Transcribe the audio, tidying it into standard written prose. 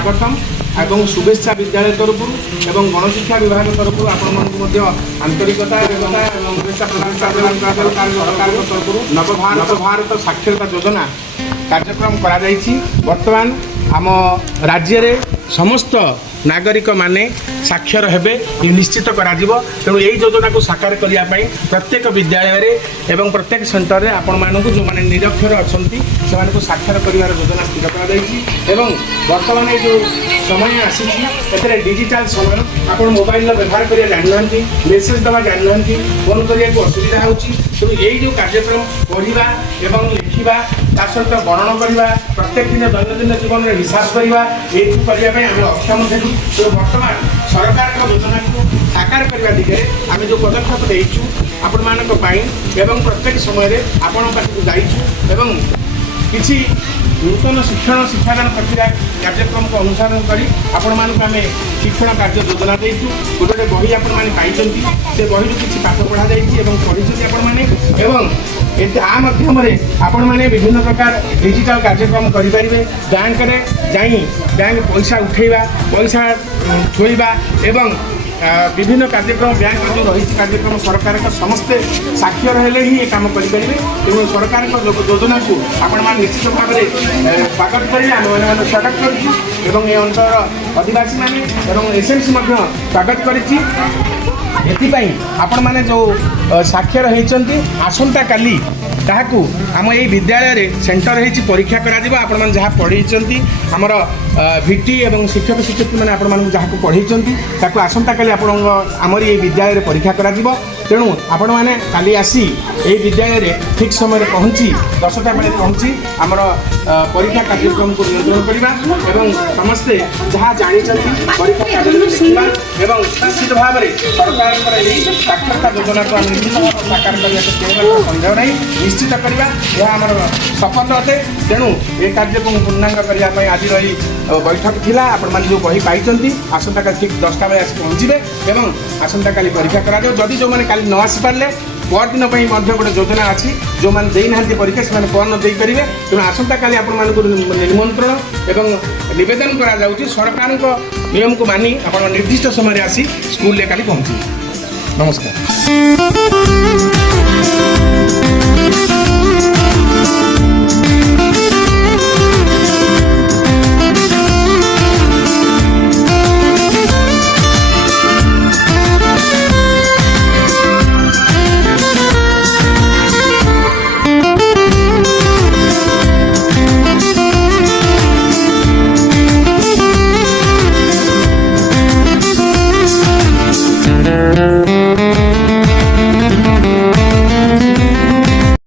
स्वागतम एवं शुभेच्छा विद्यालय तरफ एवं गणशिक्षा विभाग तरफ आपण आंतरिकता शुभेच्छा प्रदान सरकार तरफ नवभारत भारत साक्षरता योजना कार्यक्रम वर्तमान आम राज्य रे समस्त नागरिक माने साक्षर हेबे निश्चित करा तेणु यही योजना को साकार करने प्रत्येक विद्यालय एवं प्रत्येक सेंटर में आपण मानक जो मैंने निरक्षर अच्छा से साक्षर कर योजना स्थिर कर वर्तमान जो समय आसी डिजिटल समय आप मोबाइल व्यवहार कर जाना मेसेज दवा जाना फोन करने को असुविधा होती तेणु यही जो कार्यक्रम पढ़ा एवं लिखा ता सहित गणन करवा प्रत्येक दिन दैनंदिन जीवन में हिसाब करवा करने अक्षम थे तो वर्तमान सरकार योजना को साकार करने दिगे आम जो पदक्षेप देचु आपण मानक प्रत्येक समय आपण पाखक जाइए किसी नूतन शिक्षण शिक्षादान प्रक्रिया कार्यक्रम को अनुसरण कर आपण मानक आम शिक्षण कार्य योजना देचु गोटे बही आपण मैंने पाई से बही किसी पाठ पढ़ा पढ़ी आपण मैंने आ माध्यम आपण मैंने विभिन्न प्रकार डिजिटल कार्यक्रम करेंगे बैंक में जाई बैंक पैसा उठेवा पैसा थोड़ा एवं विभिन्न कार्यक्रम बैंक जो रही कार्यक्रम सरकार का समस्ते साक्षर हेले ही ये काम करेंगे तेणु सरकार योजना को आपण मैंने निश्चित भाव में स्वागत करें आम स्वागत कर अंचल आदिवासी मैंने एसएमसी स्वागत कर आपण मैंने जो साक्षर होती आसंता काली ताकू आम ये विद्यालय रे सेंटर होती परीक्षा करा आपण मैंने जहाँ पढ़ी आमर भिटी एवं शिक्षक शिक्षयित्री मैंने आपण मानक जहाँ पढ़ी ताकू आसंता काली आमर ये विद्यालय रे परीक्षा करा तेणु आपण मैंने काली आसी ये विद्यालय रे ठीक समय पहुँची 10टा बेले पहुँची आमर परीक्षा कार्यक्रम को नियोजन करवा समस्ते जहाँ जानते परीक्षा कार्यक्रम एवं निश्चित भाव में सरकार साक्षरता योजना को निश्चित भाव साकार करने संदेह नहीं निश्चित करवा यह आमर शपथ अटे तेणु ये कार्य को पूर्णांग करने आज रही बैठक थिला आपण माने जो बही पाई आसंता काली ठीक 10टा बजे आसी पहुँचे एवं आसंता काली परीक्षा करा जदि जो मैंने काली न आसी पारे परदिन गोटे योजना अच्छी जो मैंने देना परीक्षा से कौन देखें तेणु आसंता काली आपण निमंत्रण एवं निवेदन करा सरकार नियम को मानी आप निर्दिष्ट समय आसी स्कूल काली पहुँचे नमस्कार।